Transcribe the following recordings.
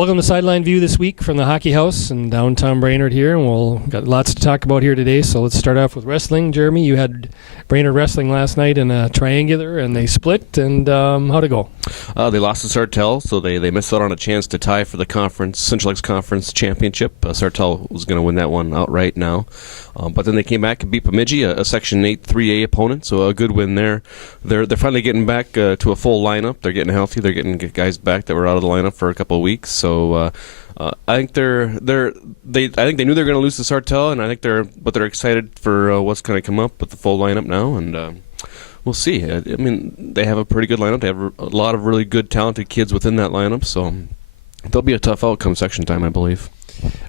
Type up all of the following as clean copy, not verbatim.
Welcome to Sideline View this week from the Hockey House in downtown Brainerd here, and we'll got lots to talk about here today. So let's start off with wrestling. Jeremy, you had Brainerd wrestling last night in a triangular, and they split. And how'd it go? They lost to Sartell, so they missed out on a chance to tie for the Central Lakes Conference Championship. Sartell was going to win that one outright now. But then they came back and beat Bemidji, a Section 8 3A opponent, so a good win there. They're finally getting back to a full lineup. They're getting healthy. They're getting guys back that were out of the lineup for a couple of weeks. So I think they knew they were going to lose to Sartell, and I think they're excited for what's going to come up with the full lineup now, and we'll see. I mean, they have a pretty good lineup. They have a lot of really good, talented kids within that lineup, so there'll be a tough outcome section time, I believe.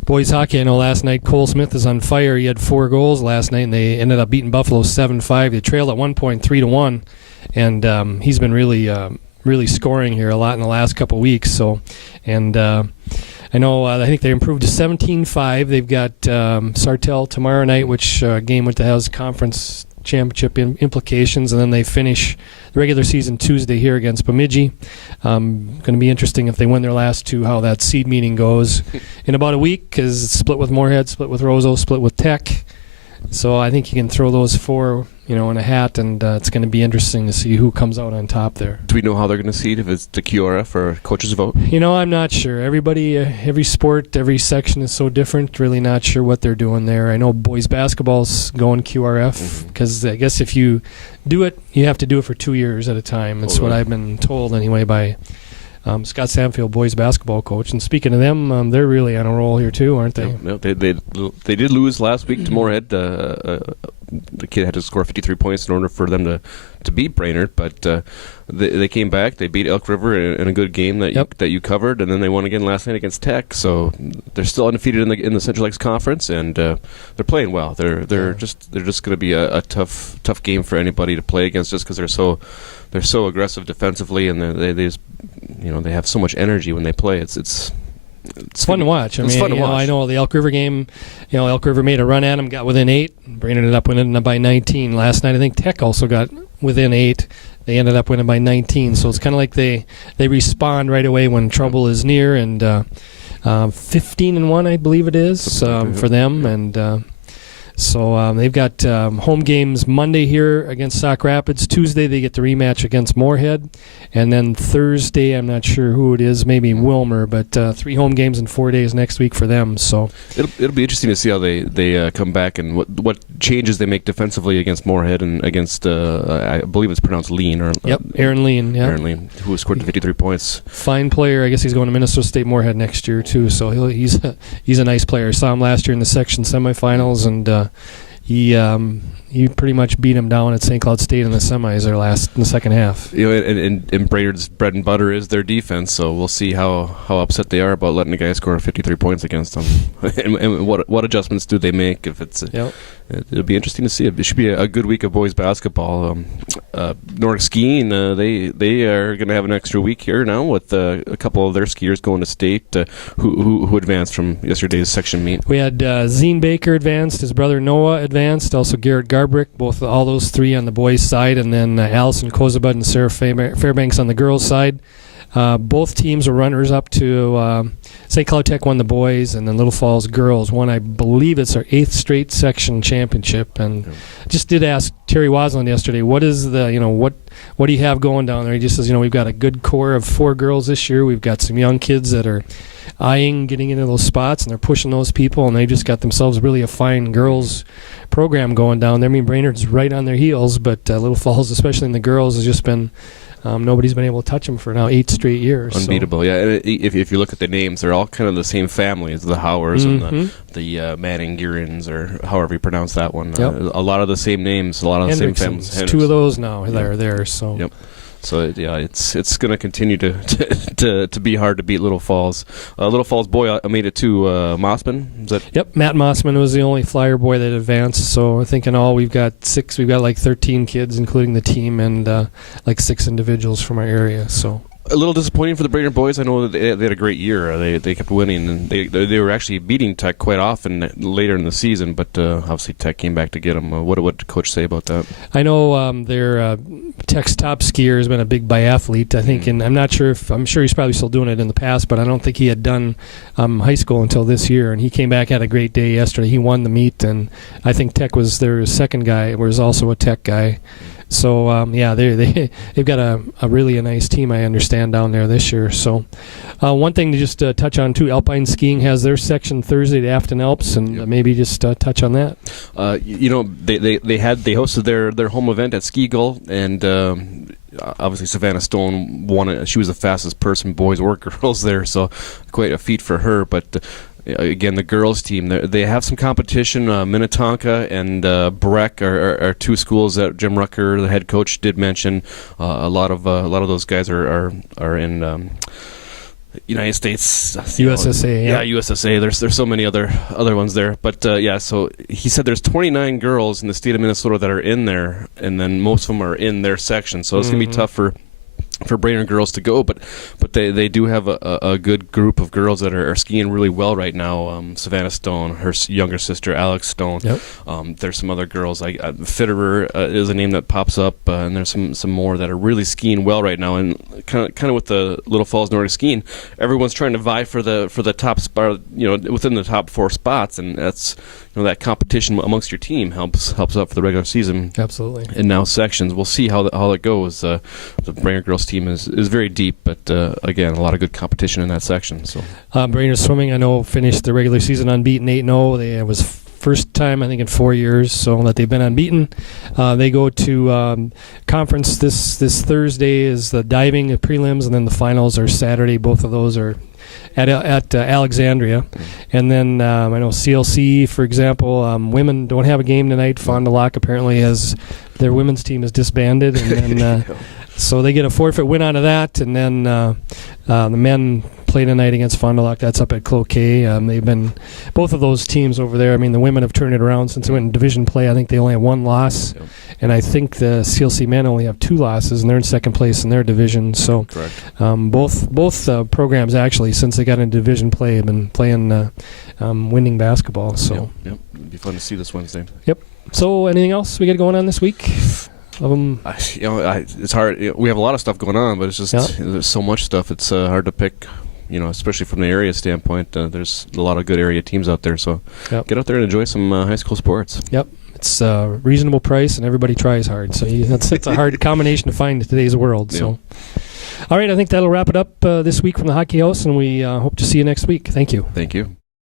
Boys hockey, I know last night Cole Smith is on fire. He had 4 goals last night, and they ended up beating Buffalo 7-5. They trailed at one point 3-1, and he's been really scoring here a lot in the last couple of weeks. So, and I know I think they improved to 17-5. They've got Sartell tomorrow night, which game with the House Conference Championship implications, and then they finish the regular season Tuesday here against Bemidji. Going to be interesting if they win their last 2, how that seed meeting goes in about a week, because it's split with Moorhead, split with Roseau, split with Tech. So I think you can throw those 4, in a hat, and it's going to be interesting to see who comes out on top there. Do we know how they're going to seed, if it's the QRF or coaches vote? I'm not sure. Everybody, every sport, every section is so different. Really not sure what they're doing there. I know boys basketball's going QRF, because I guess if you do it, you have to do it for 2 years at a time. That's what I've been told anyway by Scott Stanfield, boys basketball coach. And speaking of them, they're really on a roll here too, aren't they? No, they did lose last week to Moorhead. The kid had to score 53 points in order for them to beat Brainerd, but they came back. They beat Elk River in a good game that you covered, and then they won again last night against Tech. So they're still undefeated in the Central Lakes Conference, and they're playing well. They're just going to be a tough game for anybody to play against, just because they're so aggressive defensively, and they just they have so much energy when they play. It's fun to watch. I know the Elk River game, Elk River made a run at them, got within 8. Brainerd ended up winning by 19. Last night, I think Tech also got within 8. They ended up winning by 19. So it's kind of like they respond right away when trouble is near. And 15-1, I believe it is, for them. And so they've got home games Monday here against Sauk Rapids. Tuesday they get the rematch against Moorhead. And then Thursday, I'm not sure who it is, maybe Wilmer, but 3 home games in 4 days next week for them. So it'll be interesting to see how they come back and what changes they make defensively against Moorhead and against, I believe it's pronounced Lean. Aaron Lean. Yeah. Aaron Lean, who scored 53 points. Fine player. I guess he's going to Minnesota State Moorhead next year too. So he's a nice player. I saw him last year in the section semifinals, and he pretty much beat him down at St. Cloud State in the semis in the second half. And Brainerd's bread and butter is their defense, so we'll see how upset they are about letting a guy score 53 points against them. and what adjustments do they make if it's it'll be interesting to see. It should be a good week of boys basketball. Nordic skiing, they are going to have an extra week here now with a couple of their skiers going to state who advanced from yesterday's section meet. We had Zine Baker advanced, his brother Noah advanced, also Garrett Garbrick, all those 3 on the boys' side, and then Allison Kozabud and Sarah Fairbanks on the girls' side. Both teams were runners-up to St. Cloud Tech won the boys, and then Little Falls girls won, I believe it's our 8th straight section championship. And just did ask Terry Wasland yesterday, what is what do you have going down there? He just says, we've got a good core of 4 girls this year. We've got some young kids that are eyeing getting into those spots, and they're pushing those people, and they just got themselves really a fine girls program going down there. I mean, Brainerd's right on their heels, but Little Falls, especially in the girls, has just been nobody's been able to touch them for now 8 straight years. Unbeatable, so. Yeah. If you look at the names, they're all kind of the same family as the Howers and the Manning Gurins, or however you pronounce that one. Yep. A lot of the same names, a lot of the same families. 2 of those now that are there. So. Yep. So yeah, it's going to continue to be hard to beat Little Falls. Little Falls boy made it to Mossman. Is that? Yep, Matt Mossman was the only flyer boy that advanced. So I think in all we've got 13 kids, including the team, and like 6 individuals from our area. So a little disappointing for the Brainerd boys. I know that they had a great year. They kept winning, and they were actually beating Tech quite often later in the season. But obviously Tech came back to get them. What did Coach say about that? I know their Tech's top skier has been a big biathlete, I think, and I'm sure he's probably still doing it in the past, but I don't think he had done high school until this year. And he came back, had a great day yesterday. He won the meet, and I think Tech was their second guy, was also a Tech guy. So, they've got a really nice team, I understand, down there this year. So, one thing to just touch on, too, alpine skiing has their section Thursday, the Afton Alps, and maybe just touch on that. They hosted their home event at Ski Gull, and obviously Savannah Stone won it. She was the fastest person, boys or girls, there, so quite a feat for her. But again, the girls team, they have some competition. Minnetonka and Breck are two schools that Jim Rucker, the head coach, did mention. A lot of those guys are in United States, USSA. USSA. There's so many other ones there, but so he said there's 29 girls in the state of Minnesota that are in there, and then most of them are in their section. So it's gonna be tough for Brainerd girls to go, but they do have a good group of girls that are skiing really well right now. Savannah Stone, her younger sister Alex Stone. Yep. There's some other girls like Fitterer is a name that pops up, and there's some more that are really skiing well right now. And kind of with the Little Falls Nordic skiing, everyone's trying to vie for the top spot, within the top 4 spots, and that's that competition amongst your team helps out for the regular season. Absolutely. And now sections, we'll see how that goes. The Brainerd girls team is very deep, but again, a lot of good competition in that section. So Brainerd swimming, I know, finished the regular season unbeaten 8-0. It was first time, I think, in 4 years, so that they've been unbeaten. They go to conference this Thursday is the diving, the prelims, and then the finals are Saturday. Both of those are at Alexandria. And then I know CLC, for example, women don't have a game tonight. Fond du Lac apparently has their women's team is disbanded, and then so they get a forfeit win out of that. And then the men play tonight against Fond du Lac. That's up at Cloquet. They've been both of those teams over there. I mean, the women have turned it around since they went in division play. I think they only have 1 loss, and I think the CLC men only have 2 losses, and they're in second place in their division. So both programs actually, since they got into division play, have been playing winning basketball. So it'd be fun to see this Wednesday. Yep. So anything else we got going on this week? It's hard. We have a lot of stuff going on, but it's just there's so much stuff. It's hard to pick. Especially from the area standpoint, there's a lot of good area teams out there. So get out there and enjoy some high school sports. Yep. It's a reasonable price, and everybody tries hard. So it's a hard combination to find in today's world. So, all right, I think that'll wrap it up this week from the Hockey House, and we hope to see you next week. Thank you. Thank you.